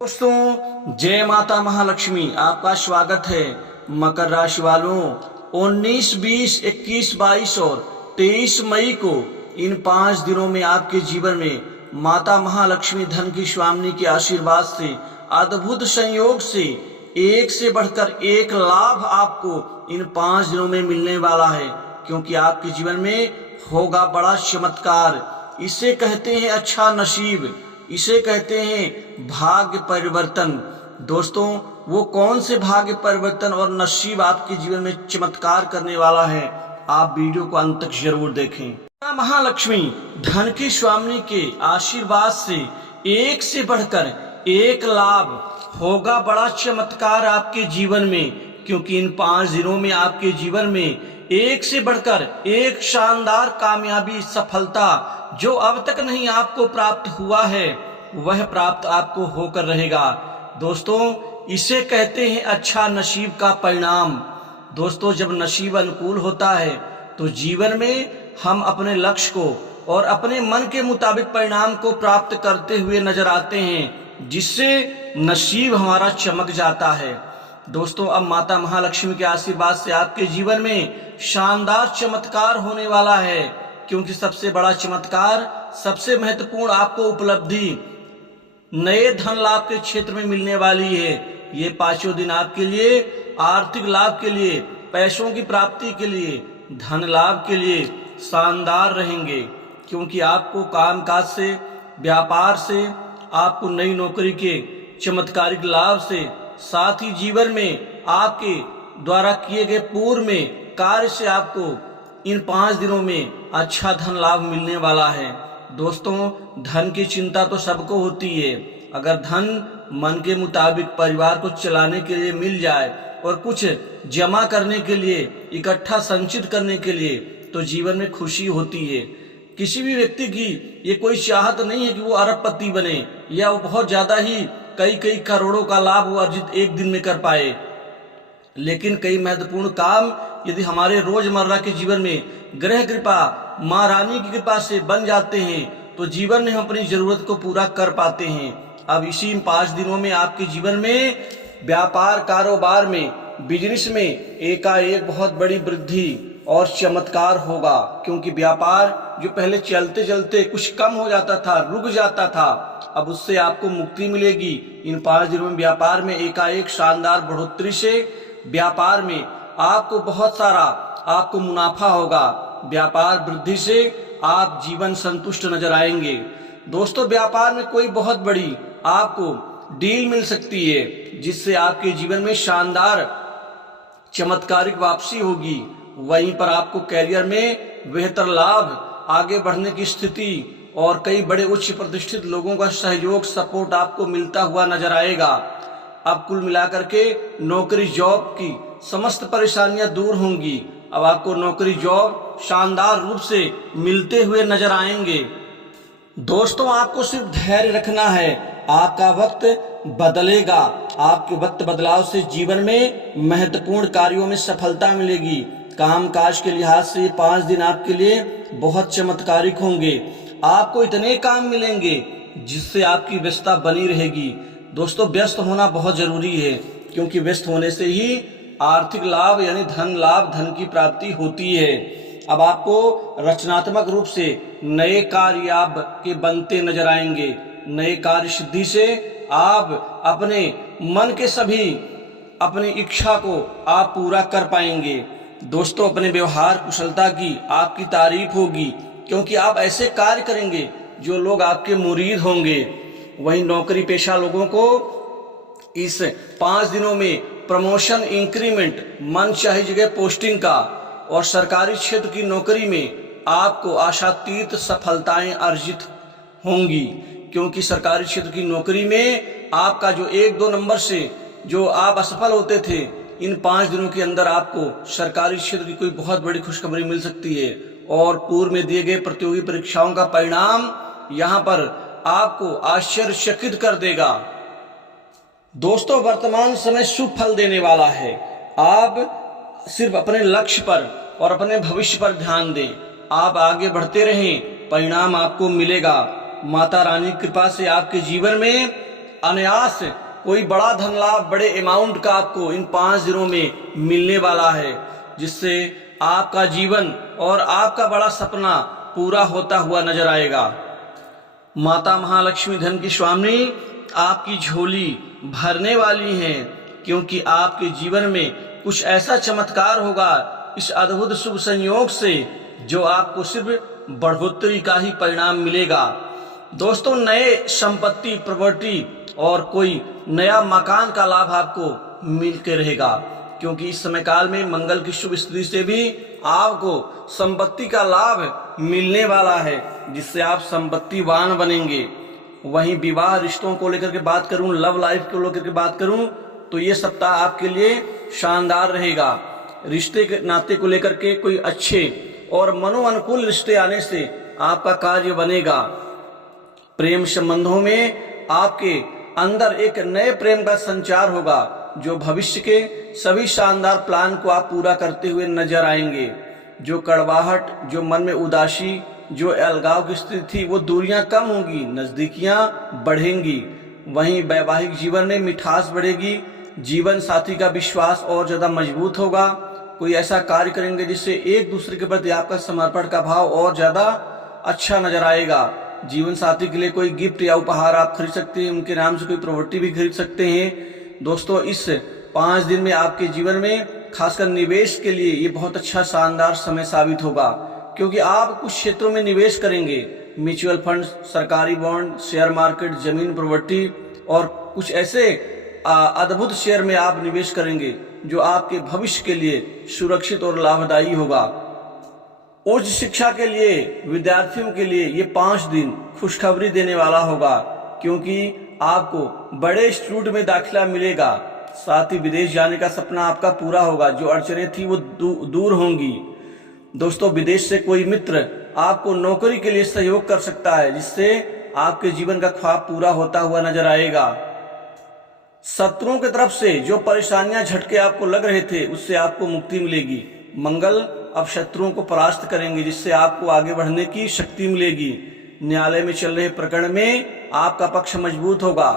दोस्तों, जय माता महालक्ष्मी। आपका स्वागत है। मकर राशि वालों, 19, 20, 21, 22 और 23 मई को इन 5 दिनों में आपके जीवन में माता महालक्ष्मी धन की स्वामिनी के आशीर्वाद से अद्भुत संयोग से एक से बढ़कर एक लाभ आपको इन 5 दिनों में मिलने वाला है, क्योंकि आपके जीवन में होगा बड़ा चमत्कार। इसे कहते हैं अच्छा नसीब, इसे कहते हैं भाग्य परिवर्तन। दोस्तों, वो कौन से भाग्य परिवर्तन और नसीब आपके जीवन में चमत्कार करने वाला है, आप वीडियो को अंत तक जरूर देखें। माता महालक्ष्मी धन की स्वामिनी के आशीर्वाद से एक से बढ़कर एक लाभ होगा बड़ा चमत्कार आपके जीवन में, क्योंकि इन 5 दिनों में आपके जीवन में एक से बढ़कर एक शानदार कामयाबी, सफलता जो अब तक नहीं आपको प्राप्त हुआ है, वह प्राप्त आपको होकर रहेगा। दोस्तों, इसे कहते हैं अच्छा नसीब का परिणाम। दोस्तों, जब नसीब अनुकूल होता है तो जीवन में हम अपने लक्ष्य को और अपने मन के मुताबिक परिणाम को प्राप्त करते हुए नजर आते हैं, जिससे नसीब हमारा चमक जाता है। दोस्तों, अब माता महालक्ष्मी के आशीर्वाद से आपके जीवन में शानदार चमत्कार होने वाला है, क्योंकि सबसे बड़ा चमत्कार, सबसे महत्वपूर्ण आपको उपलब्धि नए धन लाभ के क्षेत्र में मिलने वाली है। ये 5 दिन आपके लिए आर्थिक लाभ के लिए, पैसों की प्राप्ति के लिए, धन लाभ के लिए शानदार रहेंगे, क्योंकि आपको कामकाज से, व्यापार से, आपको नई नौकरी के चमत्कारिक लाभ से, साथ ही जीवन में आपके द्वारा किए गए पूर्व में कार्य से आपको इन 5 दिनों में अच्छा धन लाभ मिलने वाला है। दोस्तों, धन की चिंता तो सबको होती है। अगर धन मन के मुताबिक परिवार को चलाने के लिए मिल जाए और कुछ जमा करने के लिए, इकट्ठा संचित करने के लिए, तो जीवन में खुशी होती है। किसी भी व्यक्ति की ये कोई चाहत नहीं है कि वो अरबपति बने या वो बहुत ज्यादा ही कई करोड़ों का लाभ वो अर्जित एक दिन में कर पाए, लेकिन कई महत्वपूर्ण काम यदि हमारे रोजमर्रा के जीवन में ग्रह कृपा, माँ रानी की कृपा से बन जाते हैं, तो जीवन में हम अपनी जरूरत को पूरा कर पाते हैं। अब इसी 5 दिनों में आपके जीवन में व्यापार, कारोबार में, बिजनेस में एकाएक बहुत बड़ी वृद्धि और चमत्कार होगा, क्योंकि व्यापार जो पहले चलते चलते कुछ कम हो जाता था, रुक जाता था, अब उससे आपको मुक्ति मिलेगी। इन 5 दिनों में व्यापार में एकाएक शानदार बढ़ोतरी से व्यापार में आपको बहुत सारा आपको मुनाफा होगा। व्यापार वृद्धि से आप जीवन संतुष्ट नजर आएंगे। दोस्तों, व्यापार में कोई बहुत बड़ी आपको डील मिल सकती है, जिससे आपके जीवन में शानदार चमत्कारिक वापसी होगी। वहीं पर आपको कैरियर में बेहतर लाभ, आगे बढ़ने की स्थिति और कई बड़े उच्च प्रतिष्ठित लोगों का सहयोग, सपोर्ट आपको मिलता हुआ नजर आएगा। अब कुल मिलाकर के नौकरी, जॉब की समस्त परेशानियां दूर होंगी। अब आपको नौकरी, जॉब शानदार रूप से मिलते हुए नजर आएंगे। दोस्तों, आपको सिर्फ धैर्य रखना है, आपका वक्त बदलेगा। आपके वक्त बदलाव से जीवन में महत्वपूर्ण कार्यों में सफलता मिलेगी। कामकाज के लिहाज से 5 दिन आपके लिए बहुत चमत्कारिक होंगे। आपको इतने काम मिलेंगे जिससे आपकी व्यस्तता बनी रहेगी। दोस्तों, व्यस्त होना बहुत जरूरी है, क्योंकि व्यस्त होने से ही आर्थिक लाभ यानी धन लाभ, धन की प्राप्ति होती है। अब आपको रचनात्मक रूप से नए कार्य आपके बनते नजर आएंगे। नए कार्य सिद्धि से आप अपने मन के सभी अपनी इच्छा को आप पूरा कर पाएंगे। दोस्तों, अपने व्यवहार कुशलता की आपकी तारीफ होगी, क्योंकि आप ऐसे कार्य करेंगे जो लोग आपके मुरीद होंगे। वहीं नौकरी पेशा लोगों को इस 5 दिनों में प्रमोशन, इंक्रीमेंट, मन चाही जगह पोस्टिंग का, और सरकारी क्षेत्र की नौकरी में आपको आशातीत सफलताएं अर्जित होंगी, क्योंकि सरकारी क्षेत्र की नौकरी में आपका जो 1-2 नंबर से जो आप असफल होते थे, इन 5 दिनों के अंदर आपको सरकारी क्षेत्र की कोई बहुत बड़ी खुशखबरी मिल सकती है। और पूर्व में दिए गए प्रतियोगी परीक्षाओं का परिणाम यहाँ पर आपको आश्चर्यचकित कर देगा। दोस्तों, वर्तमान समय शुभ फल देने वाला है। आप सिर्फ अपने लक्ष्य पर और अपने भविष्य पर ध्यान दें। आप आगे बढ़ते रहें, परिणाम आपको मिलेगा। माता रानी की कृपा से आपके जीवन में अनायास कोई बड़ा धन लाभ, बड़े अमाउंट का आपको इन 5 दिनों में मिलने वाला है, जिससे आपका जीवन और आपका बड़ा सपना पूरा होता हुआ नजर आएगा। माता महालक्ष्मी धन की स्वामी आपकी झोली भरने वाली हैं, क्योंकि आपके जीवन में कुछ ऐसा चमत्कार होगा इस अद्भुत शुभ संयोग से, जो आपको सिर्फ बढ़ोतरी का ही परिणाम मिलेगा। दोस्तों, नए संपत्ति, प्रॉपर्टी और कोई नया मकान का लाभ आपको मिलते रहेगा, क्योंकि इस समय काल में मंगल की शुभ स्थिति से भी आपको संपत्ति का लाभ मिलने वाला है, जिससे आप संपत्तिवान बनेंगे। वहीं विवाह रिश्तों को लेकर के बात करूं, लव लाइफ को लेकर के बात करूं, तो ये सप्ताह आपके लिए शानदार रहेगा। रिश्ते के नाते को लेकर के कोई अच्छे और मनोअनुकूल रिश्ते आने से आपका कार्य बनेगा। प्रेम संबंधों में आपके अंदर एक नए प्रेम का संचार होगा, जो भविष्य के सभी शानदार प्लान को आप पूरा करते हुए नजर आएंगे। जो कड़वाहट, जो मन में उदासी, जो अलगाव की स्थिति थी, वो दूरियां कम होंगी, नजदीकियां बढ़ेंगी। वहीं वैवाहिक जीवन में मिठास बढ़ेगी, जीवन साथी का विश्वास और ज्यादा मजबूत होगा। कोई ऐसा कार्य करेंगे जिससे एक दूसरे के प्रति आपका समर्पण का भाव और ज्यादा अच्छा नजर आएगा। जीवन साथी के लिए कोई गिफ्ट या उपहार आप खरीद सकते हैं, उनके नाम से कोई प्रॉपर्टी भी खरीद सकते हैं। दोस्तों, इस 5 दिन में आपके जीवन में खासकर निवेश के लिए ये बहुत अच्छा शानदार समय साबित होगा, क्योंकि आप कुछ क्षेत्रों में निवेश करेंगे। म्यूचुअल फंड, सरकारी बॉन्ड, शेयर मार्केट, जमीन, प्रॉपर्टी और कुछ ऐसे अद्भुत शेयर में आप निवेश करेंगे जो आपके भविष्य के लिए सुरक्षित और लाभदायी होगा। उच्च शिक्षा के लिए विद्यार्थियों के लिए ये 5 दिन खुशखबरी देने वाला होगा, क्योंकि आपको बड़े इंस्टीट्यूट में दाखिला मिलेगा। साथ ही विदेश जाने का सपना आपका पूरा होगा, जो अड़चनें थी वो दूर होंगी। दोस्तों, विदेश से कोई मित्र आपको नौकरी के लिए सहयोग कर सकता है, जिससे आपके जीवन का ख्वाब पूरा होता हुआ नजर आएगा। शत्रुओं की तरफ से जो परेशानियां, झटके आपको लग रहे थे, उससे आपको मुक्ति मिलेगी। मंगल अब शत्रुओं को परास्त करेंगे, जिससे आपको आगे बढ़ने की शक्ति मिलेगी। न्यायालय में चल रहे प्रकरण में आपका पक्ष मजबूत होगा।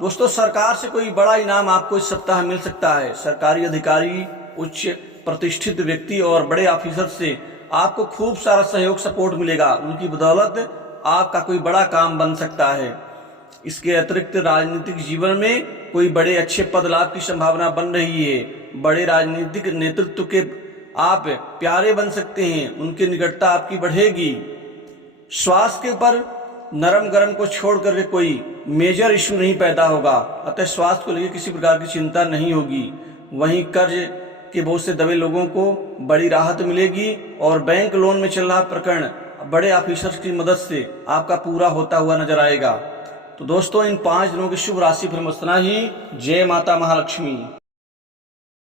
दोस्तों, सरकार से कोई बड़ा इनाम आपको इस सप्ताह मिल सकता है। सरकारी अधिकारी, उच्च प्रतिष्ठित व्यक्ति और बड़े ऑफिसर से आपको खूब सारा सहयोग, सपोर्ट मिलेगा। उनकी बदौलत आपका कोई बड़ा काम बन सकता है। इसके अतिरिक्त राजनीतिक जीवन में कोई बड़े अच्छे पद लाभ की संभावना बन रही है। बड़े राजनीतिक नेतृत्व के आप प्यारे बन सकते हैं, उनकी निकटता आपकी बढ़ेगी। स्वास्थ्य के ऊपर नरम गरम को छोड़ करके कोई मेजर इश्यू नहीं पैदा होगा, अतः स्वास्थ्य को लेकर किसी प्रकार की चिंता नहीं होगी। वहीं कर्ज के बोझ से दबे लोगों को बड़ी राहत मिलेगी और बैंक लोन में चल रहा प्रकरण बड़े ऑफिसर्स की मदद से आपका पूरा होता हुआ नजर आएगा। तो दोस्तों, इन 5 दिनों की शुभ राशि फिर इतना ही। जय माता महालक्ष्मी।